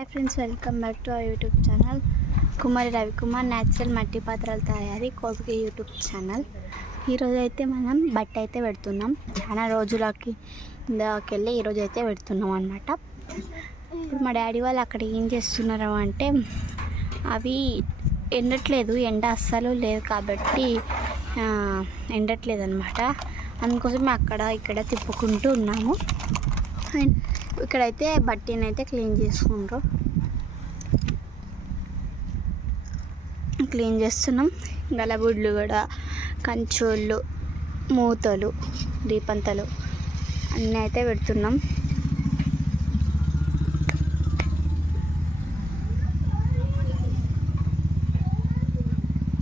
Hi friends welcome back to our YouTube channel Kumari Ravikumar natural మట్టి పాత్రల తయారీ కోపిక YouTube channel ఈరోజు అయితే మనం బట్ట అయితే పెడుతున్నాం. చాలా రోజులకి ఇందాకెళ్ళి ఈరోజు అయితే పెడుతున్నాం అనమాట ఇప్పుడు మా డాడీ వాళ్ళు అక్కడ ఏం చేస్తున్నారు అంటే అవి ఎండట్లేదు ఎండ అస్సలు లేదు కాబట్టి ఎండట్లేదు అనమాట అందుకోసం అక్కడ ఇక్కడ తిప్పుకుంటూ ఉన్నాము. అండ్ ఇక్కడైతే బట్టీని అయితే క్లీన్ చేసుకుంటారు క్లీన్ చేస్తున్నాం. గలబుడ్లు కూడా కంచోళ్ళు మూతలు దీపంతలు అన్నీ అయితే పెడుతున్నాం.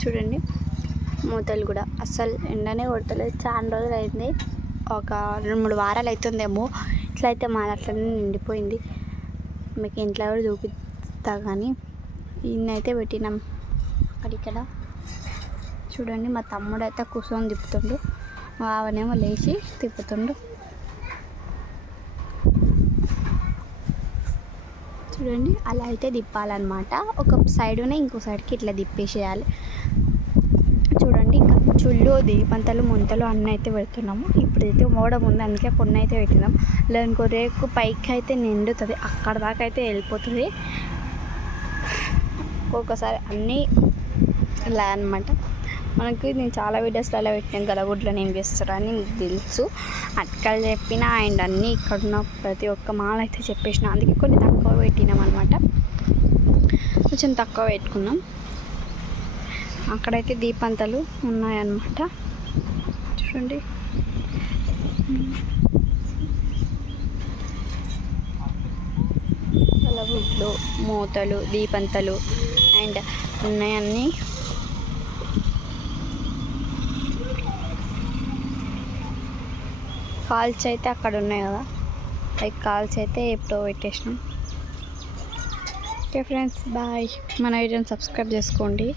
చూడండి మూతలు కూడా. అస్సలు ఎండనే కొడతలేదు. చాలా రోజులు అయింది. ఒక రెండు మూడు వారాలు అవుతుందేమో ఇట్లా అయితే మా అట్లనే నిండిపోయింది. మీకు ఇంట్లో కూడా చూపిస్తా కానీ ఇన్నైతే పెట్టినాం. అక్కడిక్కడ చూడండి మా తమ్ముడు అయితే కూర్చొని తిప్పుతుండు. మా ఆవనేమో లేచి తిప్పుతుండు. చూడండి అలా అయితే తిప్పాలన్నమాట. ఒక సైడునే ఇంకో సైడ్కి ఇట్లా తిప్పేసేయాలి. చూడండి ఇంకా చుళ్ళు దీపంతలు ముంతలు అన్నీ అయితే పెడుతున్నాము. ఇప్పుడైతే మోడం ఉంది అందుకే కొన్ని అయితే పెట్టినాం లేదనుకో రేకు పైకి అయితే నిండుతుంది. అక్కడ దాకా అయితే వెళ్ళిపోతుంది. ఒక్కొక్కసారి అన్నీ ఇలా అనమాట మనకి నేను చాలా వీడియోస్లో అలా పెట్టిన గలగుడ్లో నేను చేస్తారని మీకు తెలుసు. అక్కలు చెప్పిన అండ్ అన్నీ ఇక్కడ ఉన్న ప్రతి ఒక్క మాల అయితే చెప్పేసిన. అందుకే కొన్ని తక్కువ పెట్టినాం అనమాట కొంచెం తక్కువ పెట్టుకున్నాం. అక్కడైతే దీపంతలు ఉన్నాయన్నమాట. చూడండి. కలగుడ్లు మూతలు దీపంతలు అండ్ ఉన్నాయన్నీ కాల్స్ అయితే అక్కడ ఉన్నాయి కదా. లైక్ కాల్స్ అయితే ఎప్పుడో పెట్టేసినాం. Okay friends bye. మన వీడియోని సబ్స్క్రైబ్ చేసుకోండి.